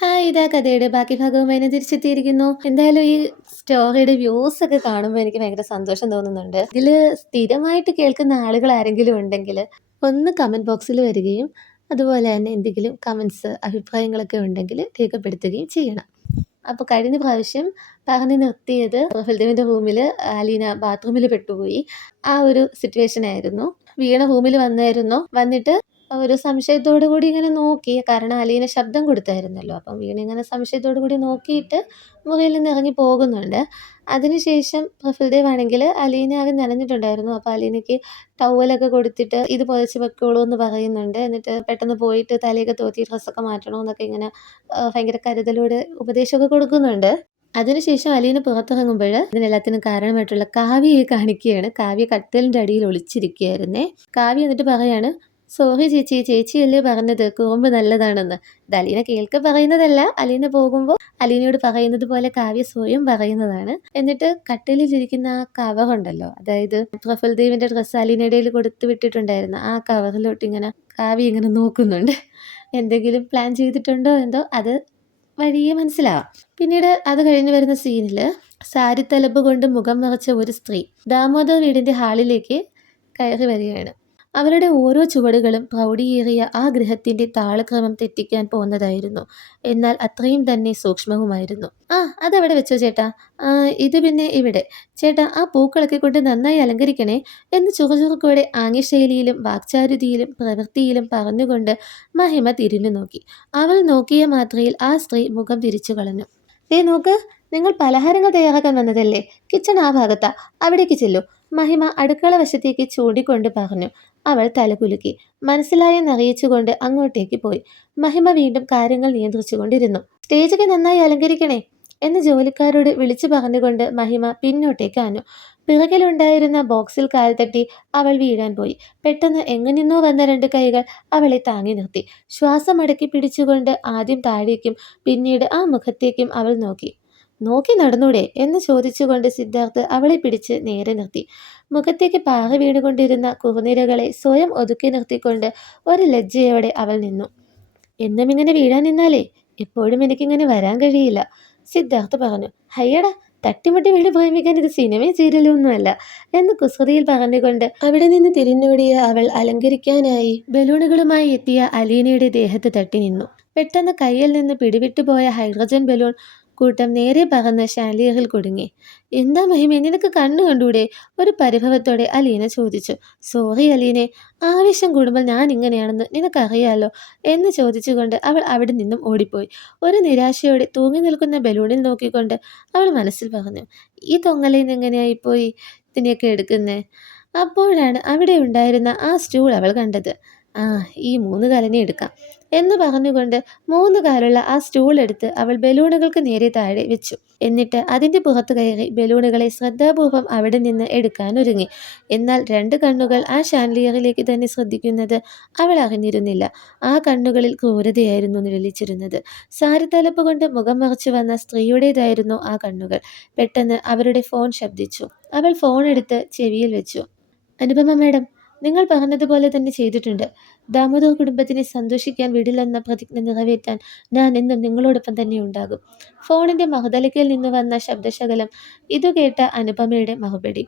Hi, ഇതാ കഥയുടെ ബാക്കി ഭാഗവുമായി ഞാൻ തിരിച്ചെത്തിയിരിക്കുന്നു. എന്തായാലും ഈ സ്റ്റോറിയുടെ വ്യൂസ് ഒക്കെ കാണുമ്പോൾ എനിക്ക് ഭയങ്കര സന്തോഷം തോന്നുന്നുണ്ട്. ഇതില് സ്ഥിരമായിട്ട് കേൾക്കുന്ന ആളുകൾ ആരെങ്കിലും ഉണ്ടെങ്കിൽ ഒന്ന് കമന്റ് ബോക്സിൽ വരികയും അതുപോലെ തന്നെ എന്തെങ്കിലും കമന്റ്സ് അഭിപ്രായങ്ങളൊക്കെ ഉണ്ടെങ്കിൽ രേഖപ്പെടുത്തുകയും ചെയ്യണം. അപ്പോൾ കഴിഞ്ഞ പ്രാവശ്യം പറഞ്ഞു നിർത്തിയത് പ്രഫുൽദേവിന്റെ റൂമിൽ അലീന ബാത്റൂമിൽ പെട്ടുപോയി. ആ ഒരു സിറ്റുവേഷൻ ആയിരുന്നു. വീണ റൂമിൽ വന്നിട്ട് ഒരു സംശയത്തോടു കൂടി ഇങ്ങനെ നോക്കി. കാരണം അലീന ശബ്ദം കൊടുത്തായിരുന്നല്ലോ. അപ്പം വീണ ഇങ്ങനെ സംശയത്തോടു കൂടി നോക്കിയിട്ട് മുറിയിൽ നിന്ന് ഇറങ്ങി പോകുന്നുണ്ട്. അതിനുശേഷം പ്രഫുൽദേവ് ആണെങ്കിൽ അലീന ആകെ നനഞ്ഞിട്ടുണ്ടായിരുന്നു. അപ്പോൾ അലീനയ്ക്ക് ടവലൊക്കെ കൊടുത്തിട്ട് ഇത് പുതച്ച് വെക്കോളൂ എന്ന് പറയുന്നുണ്ട്. എന്നിട്ട് പെട്ടെന്ന് പോയിട്ട് തലയൊക്കെ തോർത്തി ഡ്രസ്സൊക്കെ മാറ്റണമെന്നൊക്കെ ഇങ്ങനെ ഭയങ്കര കരുതലോടെ ഉപദേശമൊക്കെ കൊടുക്കുന്നുണ്ട്. അതിനുശേഷം അലീന പുറത്തിറങ്ങുമ്പോൾ ഇതിനെല്ലാത്തിനും കാരണമായിട്ടുള്ള കാവ്യയെ കാണിക്കുകയാണ്. കാവ്യ കട്ടിലിൻ്റെ അടിയിൽ ഒളിച്ചിരിക്കുകയായിരുന്നേ. കാവ്യ എന്നിട്ട് പറയാണ്, സോറി ചേച്ചി, ചേച്ചിയല്ലേ പറഞ്ഞത് കുറുമ്പ് നല്ലതാണെന്ന്. ഇത് അലീന കേൾക്കെ പറയുന്നതല്ല, അലീന പോകുമ്പോൾ അലീനയോട് പറയുന്നത് പോലെ കാവ്യ സ്വയം പറയുന്നതാണ്. എന്നിട്ട് കട്ടിലിരിക്കുന്ന ആ കവറുണ്ടല്ലോ, അതായത് പ്രഫുൽദേവിന്റെ ഡ്രസ്സ് അലീനയുടെ കൊടുത്തു വിട്ടിട്ടുണ്ടായിരുന്നു, ആ കവറിലോട്ട് ഇങ്ങനെ കാവ്യ ഇങ്ങനെ നോക്കുന്നുണ്ട്. എന്തെങ്കിലും പ്ലാൻ ചെയ്തിട്ടുണ്ടോ എന്തോ, അത് വഴിയെ മനസ്സിലാവാം. പിന്നീട് അത് കഴിഞ്ഞ് വരുന്ന സീനിൽ സാരിത്തലപ്പ് കൊണ്ട് മുഖം മറച്ച ഒരു സ്ത്രീ ദാമോദർ വീടിന്റെ ഹാളിലേക്ക് കയറി വരികയാണ്. അവരുടെ ഓരോ ചുവടുകളും പ്രൗഢിയേറിയ ആ ഗൃഹത്തിന്റെ താളക്രമം തെറ്റിക്കാൻ പോകുന്നതായിരുന്നു. എന്നാൽ അത്രയും തന്നെ സൂക്ഷ്മവുമായിരുന്നു. ആ, അതവിടെ വെച്ചോ ചേട്ടാ. ഇത് പിന്നെ ഇവിടെ. ചേട്ടാ, ആ പൂക്കളൊക്കെ കൊണ്ട് നന്നായി അലങ്കരിക്കണേ എന്ന് ചുറുചുറുക്കോടെ ആംഗ്യശൈലിയിലും വാക്ചാരുതിയിലും പ്രവൃത്തിയിലും പറഞ്ഞുകൊണ്ട് മഹിമ തിരിഞ്ഞു നോക്കി. അവൾ നോക്കിയ മാത്രയിൽ ആ സ്ത്രീ മുഖം തിരിച്ചു കളഞ്ഞു. നോക്ക്, നിങ്ങൾ പലഹാരങ്ങൾ തയ്യാറാക്കാൻ വന്നതല്ലേ? കിച്ചൺ ആ ഭാഗത്താ, അവിടേക്ക് ചെല്ലൂ. മഹിമ അടുക്കള വശത്തേക്ക് ചൂണ്ടിക്കൊണ്ട് പറഞ്ഞു. അവൾ തലകുലുക്കി. മനസ്സിലായെന്നറിയിച്ചുകൊണ്ട് അങ്ങോട്ടേക്ക് പോയി. മഹിമ വീണ്ടും കാര്യങ്ങൾ നിയന്ത്രിച്ചുകൊണ്ടിരുന്നു. സ്റ്റേജൊക്കെ നന്നായി അലങ്കരിക്കണേ എന്ന് ജോലിക്കാരോട് വിളിച്ചു പറഞ്ഞുകൊണ്ട് മഹിമ പിന്നോട്ടേക്ക് ആഞ്ഞു. പിറകിലുണ്ടായിരുന്ന ബോക്സിൽ കാൽ തട്ടി അവൾ വീഴാൻ പോയി. പെട്ടെന്ന് എങ്ങനെന്നോ വന്ന 2 കൈകൾ അവളെ താങ്ങി നിർത്തി. ശ്വാസം അടക്കി പിടിച്ചുകൊണ്ട് ആദ്യം താഴേക്കും പിന്നീട് ആ മുഖത്തേക്കും അവൾ നോക്കി. നോക്കി നടന്നൂടെ എന്ന് ചോദിച്ചുകൊണ്ട് സിദ്ധാർത്ഥ് അവളെ പിടിച്ച് നേരെ നിർത്തി. മുഖത്തേക്ക് പാറ വീണുകൊണ്ടിരുന്ന കുറുനിരകളെ സ്വയം ഒതുക്കി നിർത്തിക്കൊണ്ട് ഒരു ലജ്ജയോടെ അവൾ നിന്നു. എന്നും ഇങ്ങനെ വീഴാൻ നിന്നാലേ എപ്പോഴും എനിക്കിങ്ങനെ വരാൻ കഴിയില്ല, സിദ്ധാർത്ഥ് പറഞ്ഞു. ഹയ്യടാ, തട്ടിമുട്ടി വീട് പ്രേമിക്കാൻ ഇത് സിനിമയും സീരിയലും ഒന്നുമല്ല എന്ന് കുസൃതിയിൽ പറഞ്ഞുകൊണ്ട് അവിടെ നിന്ന് തിരിഞ്ഞോടിയ അവൾ അലങ്കരിക്കാനായി ബലൂണുകളുമായി എത്തിയ അലീനയുടെ ദേഹത്ത് തട്ടി നിന്നു. പെട്ടെന്ന് കയ്യിൽ നിന്ന് പിടിവിട്ടുപോയ ഹൈഡ്രജൻ ബലൂൺ കൂട്ടം നേരെ പറന്ന് ഷാൻലിയറിൽ കുടുങ്ങി. എന്താ മഹിമ, നിനക്ക് കണ്ണു കണ്ടൂടെ? ഒരു പരിഭവത്തോടെ അലീന ചോദിച്ചു. സോറി അലീനെ, ആവേശം കൂടുമ്പോൾ ഞാൻ ഇങ്ങനെയാണെന്ന് നിനക്കറിയാലോ എന്ന് ചോദിച്ചുകൊണ്ട് അവൾ അവിടെ നിന്നും ഓടിപ്പോയി. ഒരു നിരാശയോടെ തൂങ്ങി നിൽക്കുന്ന ബലൂണിൽ നോക്കിക്കൊണ്ട് അവൾ മനസ്സിൽ പറഞ്ഞു, ഈ തൊങ്ങലേന്ന് എങ്ങനെയായിപ്പോയി ഇതിനെയൊക്കെ എടുക്കുന്നേ? അപ്പോഴാണ് അവിടെ ഉണ്ടായിരുന്ന ആ സ്റ്റൂൾ അവൾ കണ്ടത്. ഈ 3 കാലിനെ എടുക്കാം എന്ന് പറഞ്ഞുകൊണ്ട് 3 കാലുള്ള ആ സ്റ്റൂൾ എടുത്ത് അവൾ ബലൂണുകൾക്ക് നേരെ താഴെ വെച്ചു. എന്നിട്ട് അതിൻ്റെ പുറത്ത് കയറി ബലൂണുകളെ ശ്രദ്ധാപൂർവം അവിടെ നിന്ന് എടുക്കാൻ ഒരുങ്ങി. എന്നാൽ 2 കണ്ണുകൾ ആ ഷാൻലിയറിലേക്ക് തന്നെ ശ്രദ്ധിക്കുന്നത് അവൾ അറിഞ്ഞിരുന്നില്ല. ആ കണ്ണുകളിൽ ക്രൂരതയായിരുന്നു നിഴലിച്ചിരുന്നത്. സാരിത്തലപ്പ് കൊണ്ട് മുഖം മറച്ചു വന്ന സ്ത്രീയുടേതായിരുന്നു ആ കണ്ണുകൾ. പെട്ടെന്ന് അവരുടെ ഫോൺ ശബ്ദിച്ചു. അവൾ ഫോൺ എടുത്ത് ചെവിയിൽ വെച്ചു. അനുപമ മാഡം, നിങ്ങൾ പറഞ്ഞതുപോലെ തന്നെ ചെയ്തിട്ടുണ്ട്. ദാമോദർ കുടുംബത്തിനെ സന്തോഷിക്കാൻ വിടില്ലെന്ന പ്രതിജ്ഞ നിറവേറ്റാൻ ഞാൻ എന്നും നിങ്ങളോടൊപ്പം തന്നെ ഉണ്ടാകും. ഫോണിന്റെ മറുതലയ്ക്കൽ നിന്ന് വന്ന ശബ്ദശകലം ഇതുകേട്ട അനുപമയുടെ മറുപടി.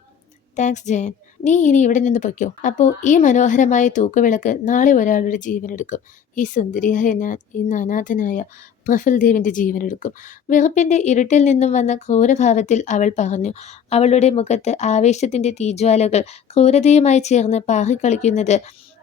താങ്ക്സ് ജയൻ, നീ ഇനി ഇവിടെ നിന്ന് പൊയ്ക്കോ. അപ്പോൾ ഈ മനോഹരമായ തൂക്കുവിളക്ക് നാളെ ഒരാളുടെ ജീവനെടുക്കും. ഈ സുന്ദരിയായ ഞാൻ ഇന്ന് അനാഥനായ പ്രഫുൽദേവിന്റെ ജീവനെടുക്കും. വെറുപ്പിന്റെ ഇരുട്ടിൽ നിന്നും വന്ന ക്രൂരഭാവത്തിൽ അവൾ പറഞ്ഞു. അവളുടെ മുഖത്ത് ആവേശത്തിന്റെ തീജ്വാലകൾ ക്രൂരതയുമായി ചേർന്ന് പാറിക്കളിക്കുന്നത്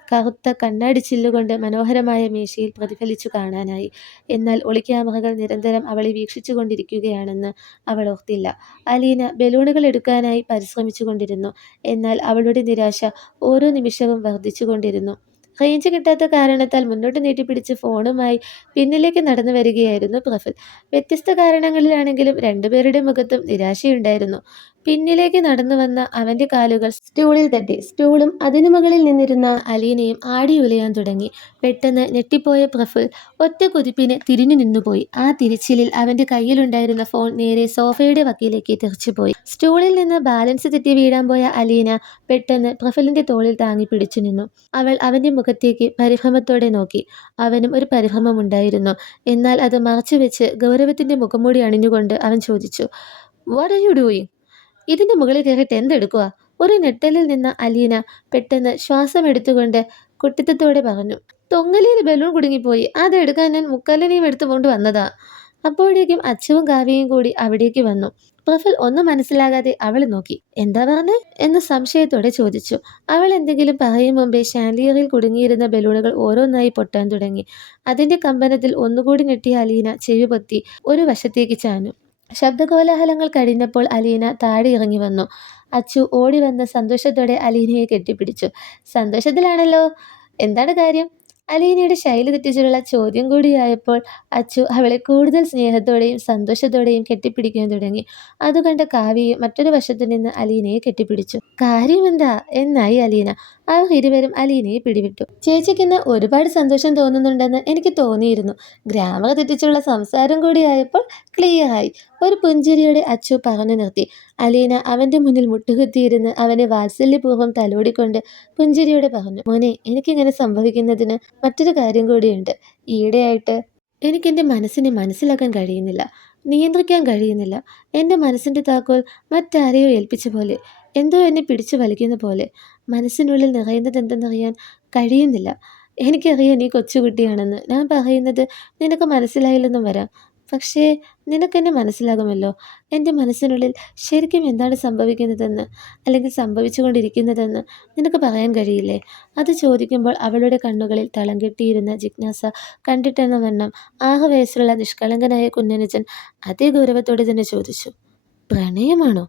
കറുത്ത കണ്ണാടി ചില്ലുകൊണ്ട് മനോഹരമായ മേശയിൽ പ്രതിഫലിച്ചു കാണാനായി. എന്നാൽ ഒളിക്യാമറകൾ നിരന്തരം അവളെ വീക്ഷിച്ചു കൊണ്ടിരിക്കുകയാണെന്ന് അവൾ ഓർത്തില്ല. അലീന ബലൂണുകൾ എടുക്കാനായി പരിശ്രമിച്ചു കൊണ്ടിരുന്നു. എന്നാൽ അവളുടെ നിരാശ ഓരോ നിമിഷവും വർദ്ധിച്ചു കൊണ്ടിരുന്നു. റേഞ്ച് കിട്ടാത്ത കാരണത്താൽ മുന്നോട്ട് നീട്ടിപ്പിടിച്ച് ഫോണുമായി പിന്നിലേക്ക് നടന്നു വരികയായിരുന്നു പ്രഫുൽ. വ്യത്യസ്ത കാരണങ്ങളിലാണെങ്കിലും 2 പേരുടെ മുഖത്തും നിരാശയുണ്ടായിരുന്നു. പിന്നിലേക്ക് നടന്നു വന്ന അവന്റെ കാലുകൾ സ്റ്റൂളിൽ തട്ടി. സ്റ്റൂളും അതിനു മുകളിൽ നിന്നിരുന്ന അലീനയും ആടിയുലയാൻ തുടങ്ങി. പെട്ടെന്ന് ഞെട്ടിപ്പോയ പ്രഫുൽ ഒറ്റ കുതിപ്പിന് തിരിഞ്ഞു നിന്നുപോയി. ആ തിരിച്ചിലിൽ അവന്റെ കയ്യിലുണ്ടായിരുന്ന ഫോൺ നേരെ സോഫയുടെ വക്കിലേക്ക് തെറിച്ചുപോയി. സ്റ്റൂളിൽ നിന്ന് ബാലൻസ് തെറ്റി വീഴാൻ പോയ അലീന പെട്ടെന്ന് പ്രഫുലിന്റെ തോളിൽ താങ്ങി പിടിച്ചു നിന്നു. അവൾ അവന്റെ മുഖത്തേക്ക് പരിഭ്രമത്തോടെ നോക്കി. അവനും ഒരു പരിഭ്രമമുണ്ടായിരുന്നു. എന്നാൽ അത് മറച്ചുവെച്ച് ഗൗരവത്തിന്റെ മുഖംമൂടി അണിഞ്ഞുകൊണ്ട് അവൻ ചോദിച്ചു, "വാട്ട് ആർ യു ഡൂയിങ്?" "ഇതിന്റെ മുകളിൽ കയറിയിട്ട് എന്തെടുക്കുക?" ഒരു ഞെട്ടലിൽ നിന്ന അലീന പെട്ടെന്ന് ശ്വാസം എടുത്തുകൊണ്ട് കുട്ടിത്തത്തോടെ പറഞ്ഞു, "തൊങ്ങലിയിൽ ബലൂൺ കുടുങ്ങിപ്പോയി. അതെടുക്കാൻ ഞാൻ മുക്കല്ലനെയും എടുത്തുകൊണ്ട് വന്നതാ." അപ്പോഴേക്കും അച്ചുവും കാവ്യയും കൂടി അവിടേക്ക് വന്നു. പ്രഫുൽ ഒന്നും മനസ്സിലാകാതെ അവളെ നോക്കി. "എന്താ പറഞ്ഞേ?" എന്ന് സംശയത്തോടെ ചോദിച്ചു. അവൾ എന്തെങ്കിലും പറയും മുമ്പേ ഷാൻലിയറിൽ കുടുങ്ങിയിരുന്ന ബലൂണുകൾ ഓരോന്നായി പൊട്ടാൻ തുടങ്ങി. അതിന്റെ കമ്പനത്തിൽ ഒന്നുകൂടി ഞെട്ടിയ അലീന ചെവി പൊത്തി ഒരു വശത്തേക്ക് ചാഞ്ഞു. ശബ്ദകോലാഹലങ്ങൾ കഴിഞ്ഞപ്പോൾ അലീന താഴെ ഇറങ്ങി വന്നു. അച്ചു ഓടി വന്ന് സന്തോഷത്തോടെ അലീനയെ കെട്ടിപ്പിടിച്ചു. "സന്തോഷത്തിലാണല്ലോ, എന്താണ് കാര്യം?" അലീനയുടെ ശൈലി തെറ്റിച്ചുള്ള ചോദ്യം കൂടിയായപ്പോൾ അച്ചു അവളെ കൂടുതൽ സ്നേഹത്തോടെയും സന്തോഷത്തോടെയും കെട്ടിപ്പിടിക്കാൻ തുടങ്ങി. അതുകണ്ട കാവ്യയും മറ്റൊരു വശത്തു നിന്ന് അലീനയെ കെട്ടിപ്പിടിച്ചു. "കാര്യമെന്താ?" എന്നായി അലീന. അവർ ഇരുവരും അലീനയെ പിടിവിട്ടു. "ചേച്ചിക്കിന്ന് ഒരുപാട് സന്തോഷം തോന്നുന്നുണ്ടെന്ന് എനിക്ക് തോന്നിയിരുന്നു." ഗ്രാമർ തെറ്റിച്ചുള്ള സംസാരം കൂടിയായപ്പോൾ ക്ലിയറായി. ഒരു പുഞ്ചിരിയോടെ അച്ചു പറഞ്ഞു നിർത്തി. അലീന അവന്റെ മുന്നിൽ മുട്ടുകുത്തിയിരുന്ന് അവനെ വാത്സല്യപൂർവ്വം തലോടിക്കൊണ്ട് പുഞ്ചിരിയോടെ പറഞ്ഞു, "മോനെ, എനിക്കിങ്ങനെ സംഭവിക്കുന്നതിന് മറ്റൊരു കാര്യം കൂടിയുണ്ട്. ഈയിടെയായിട്ട് എനിക്കെൻ്റെ മനസ്സിനെ മനസ്സിലാക്കാൻ കഴിയുന്നില്ല, നിയന്ത്രിക്കാൻ കഴിയുന്നില്ല. എൻ്റെ മനസ്സിൻ്റെ താക്കോൽ മറ്റാരെയോ ഏൽപ്പിച്ച പോലെ, എന്തോ എന്നെ പിടിച്ചു വലിക്കുന്ന പോലെ. മനസ്സിനുള്ളിൽ നിറയുന്നതെന്തെന്നറിയാൻ കഴിയുന്നില്ല. എനിക്കറിയാം നീ കൊച്ചുകുട്ടിയാണെന്ന്. ഞാൻ പറയുന്നത് നിനക്ക് മനസ്സിലായില്ലെന്നും വരാം. പക്ഷേ നിനക്കെന്നെ മനസ്സിലാകുമല്ലോ. എൻ്റെ മനസ്സിനുള്ളിൽ ശരിക്കും എന്താണ് സംഭവിക്കുന്നതെന്ന്, അല്ലെങ്കിൽ സംഭവിച്ചുകൊണ്ടിരിക്കുന്നതെന്ന് നിനക്ക് പറയാൻ കഴിയില്ലേ?" അത് ചോദിക്കുമ്പോൾ അവളുടെ കണ്ണുകളിൽ തളം കെട്ടിയിരുന്ന ജിജ്ഞാസ കണ്ടിട്ടെന്ന വണ്ണം 6 വയസ്സുള്ള നിഷ്കളങ്കനായ കുഞ്ഞനുജൻ അതേ ഗൗരവത്തോടെ തന്നെ ചോദിച്ചു, "പ്രണയമാണോ?"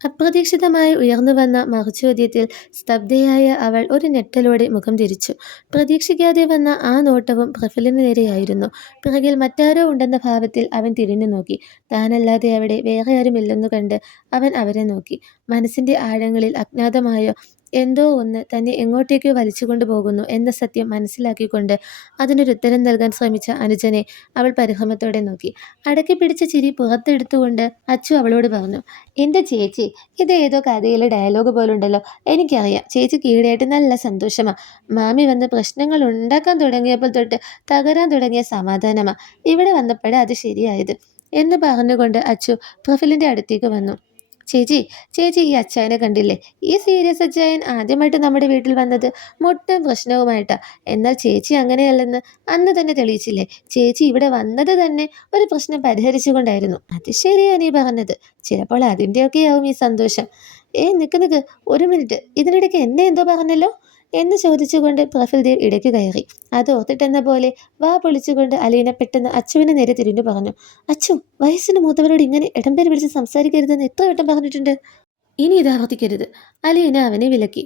അപ്രതീക്ഷിതമായി ഉയർന്നുവന്ന മറുചോദ്യത്തിൽ സ്തബ്ധയായ അവൾ ഒരു ഞെട്ടലോടെ മുഖം തിരിച്ചു. പ്രതീക്ഷിക്കാതെ വന്ന ആ നോട്ടവും പ്രഫുലിന് നേരെയായിരുന്നു. പിറകിൽ മറ്റാരോ ഉണ്ടെന്ന ഭാവത്തിൽ അവൻ തിരിഞ്ഞു നോക്കി. താനല്ലാതെ അവിടെ വേറെ ആരുമില്ലെന്നു കണ്ട് അവൻ അവരെ നോക്കി. മനസ്സിന്റെ ആഴങ്ങളിൽ അജ്ഞാതമായോ എന്തോ ഒന്ന് തന്നെ എങ്ങോട്ടേക്കോ വലിച്ചുകൊണ്ടു പോകുന്നു എന്ന സത്യം മനസ്സിലാക്കിക്കൊണ്ട് അതിനൊരുത്തരം നൽകാൻ ശ്രമിച്ച അനുജനെ അവൾ പരിഭ്രമത്തോടെ നോക്കി. അടക്കിപ്പിടിച്ച ചിരി പുറത്തെടുത്തുകൊണ്ട് അച്ചു അവളോട് പറഞ്ഞു, "എൻ്റെ ചേച്ചി, ഇത് ഏതോ കഥയിലെ ഡയലോഗ് പോലുണ്ടല്ലോ. എനിക്കറിയാം, ചേച്ചിക്ക് ഈയിടെയായിട്ട് നല്ല സന്തോഷമാ. മാമി വന്ന് പ്രശ്നങ്ങൾ ഉണ്ടാക്കാൻ തുടങ്ങിയപ്പോൾ തൊട്ട് തകരാൻ തുടങ്ങിയ സമാധാനമാ. ഇവിടെ വന്നപ്പോഴാ അത് ശരിയായത്." എന്ന് പറഞ്ഞുകൊണ്ട് അച്ചു പ്രഫുലിൻ്റെ അടുത്തേക്ക് വന്നു. "ചേച്ചി, ചേച്ചി ഈ അച്ചായനെ കണ്ടില്ലേ? ഈ സീരിയസ് അച്ചായൻ ആദ്യമായിട്ട് നമ്മുടെ വീട്ടിൽ വന്നത് മുട്ടും പ്രശ്നവുമായിട്ടാ. എന്നാൽ ചേച്ചി അങ്ങനെയല്ലെന്ന് അന്ന് തന്നെ തെളിയിച്ചില്ലേ? ചേച്ചി ഇവിടെ വന്നത് തന്നെ ഒരു പ്രശ്നം പരിഹരിച്ചുകൊണ്ടായിരുന്നു." "അത് ശരിയാ നീ പറഞ്ഞത്. ചിലപ്പോൾ അതിൻ്റെയൊക്കെയാവും ഈ സന്തോഷം." നിക്ക് ഒരു മിനിറ്റ്, ഇതിനിടയ്ക്ക് എന്നെ എന്തോ പറഞ്ഞല്ലോ?" എന്ന് ചോദിച്ചുകൊണ്ട് പ്രഫുൽ ദേവ് ഇടയ്ക്ക് കയറി. അത് ഓർത്തിട്ടെന്ന പോലെ വാ പൊളിച്ചുകൊണ്ട് അലീന പെട്ടെന്ന് അച്ചുവിന് നേരെ തിരിഞ്ഞു പറഞ്ഞു, "അച്ചു, വയസ്സിന് മൂത്തവരോട് ഇങ്ങനെ ഇടംപേര് വിളിച്ച് സംസാരിക്കരുതെന്ന് എത്ര വട്ടം പറഞ്ഞിട്ടുണ്ട്. ഇനി ഇത് ആവർത്തിക്കരുത്." അലീന അവനെ വിലക്കി.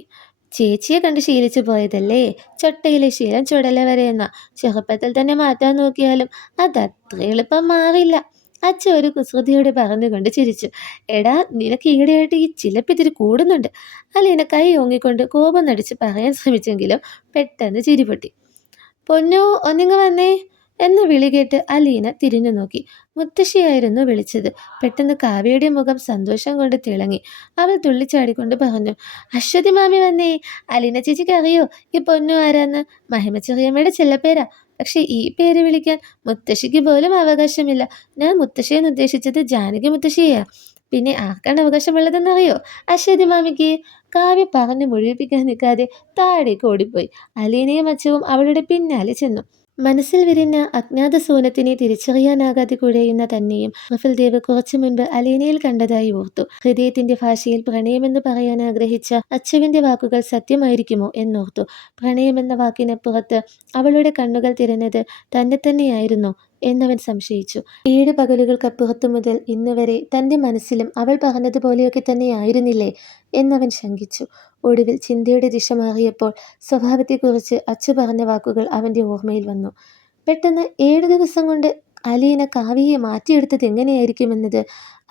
"ചേച്ചിയെ കണ്ട് ശീലിച്ചു പോയതല്ലേ. ചൊട്ടയിലെ ശീലം ചുടല വരെ എന്ന. ചെറുപ്പത്തിൽ തന്നെ മാറ്റാൻ നോക്കിയാലും അതത്ര എളുപ്പം മാറില്ല." അച്ചു ഒരു കുസൃതിയോടെ പറഞ്ഞുകൊണ്ട് ചിരിച്ചു. "എടാ, നിനക്ക് ഈടെയായിട്ട് ഈ ചിലപ്പിത്തിരി കൂടുന്നുണ്ട്." അലീന കൈ ഓങ്ങിക്കൊണ്ട് കോപം നടിച്ച് പറയാൻ ശ്രമിച്ചെങ്കിലും പെട്ടെന്ന് ചിരി പൊട്ടി. "പൊന്നോ, ഒന്നിങ്ങ് വന്നേ" എന്ന വിളി കേട്ട് അലീന തിരിഞ്ഞു നോക്കി. മുത്തശ്ശിയായിരുന്നു വിളിച്ചത്. പെട്ടെന്ന് കാവ്യയുടെ മുഖം സന്തോഷം കൊണ്ട് തിളങ്ങി. അവൾ തുള്ളിച്ചാടിക്കൊണ്ട് പറഞ്ഞു, "അശ്വതി മാമി വന്നേ. അലീന ചേച്ചിക്ക് അറിയോ ഈ പൊന്നു ആരാന്ന്? മഹിമ ചെറിയമ്മയുടെ ചെല്ലപ്പേരാ. പക്ഷെ ഈ പേര് വിളിക്കാൻ മുത്തശ്ശിക്ക് പോലും അവകാശമില്ല. ഞാൻ മുത്തശ്ശിയെന്ന് ഉദ്ദേശിച്ചത് ജാനകി മുത്തശ്ശിയെയാ. പിന്നെ ആർക്കാണ് അവകാശമുള്ളതെന്നറിയോ? അശ്വതി മാമിക്ക്." കാവ്യ പറഞ്ഞു മുഴുവിപ്പിക്കാൻ നിൽക്കാതെ താഴേക്ക് ഓടിപ്പോയി. അലീനയും അച്ചുവും അവളുടെ പിന്നാലെ ചെന്നു. മനസ്സിൽ വിരിഞ്ഞ അജ്ഞാത സൂനത്തിനെ തിരിച്ചറിയാനാകാതെ കുഴയുന്ന തന്നെയും പ്രഫുൽ ദേവ് കുറച്ചു മുൻപ് അലീനയിൽ കണ്ടതായി ഓർത്തു. ഹൃദയത്തിന്റെ ഭാഷയിൽ പ്രണയമെന്ന് പറയാൻ ആഗ്രഹിച്ച അച്ചുവിന്റെ വാക്കുകൾ സത്യമായിരിക്കുമോ എന്നോർത്തു. പ്രണയമെന്ന വാക്കിനപ്പുറത്ത് അവളുടെ കണ്ണുകൾ തിരഞ്ഞത് തന്നെ തന്നെയായിരുന്നോ എന്നവൻ സംശയിച്ചു. 7 പകലുകൾക്കപ്പുറത്തു മുതൽ ഇന്നുവരെ തന്റെ മനസ്സിലും അവൾ പറഞ്ഞതുപോലെയൊക്കെ തന്നെയായിരുന്നില്ലേ എന്നവൻ ശങ്കിച്ചു. ഒടുവിൽ ചിന്തയുടെ ദിശ മാറിയപ്പോൾ സ്വഭാവത്തെക്കുറിച്ച് അച്ചു പറഞ്ഞ വാക്കുകൾ അവന്റെ ഓർമ്മയിൽ വന്നു. പെട്ടെന്ന് 7 ദിവസം കൊണ്ട് അലീന കാവ്യയെ മാറ്റിയെടുത്തത് എങ്ങനെയായിരിക്കുമെന്നത്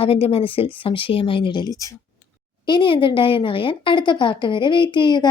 അവൻ്റെ മനസ്സിൽ സംശയമായി നിഴലിച്ചു. ഇനി എന്തുണ്ടായെന്നറിയാൻ അടുത്ത പാർട്ട് വരെ വെയിറ്റ് ചെയ്യുക.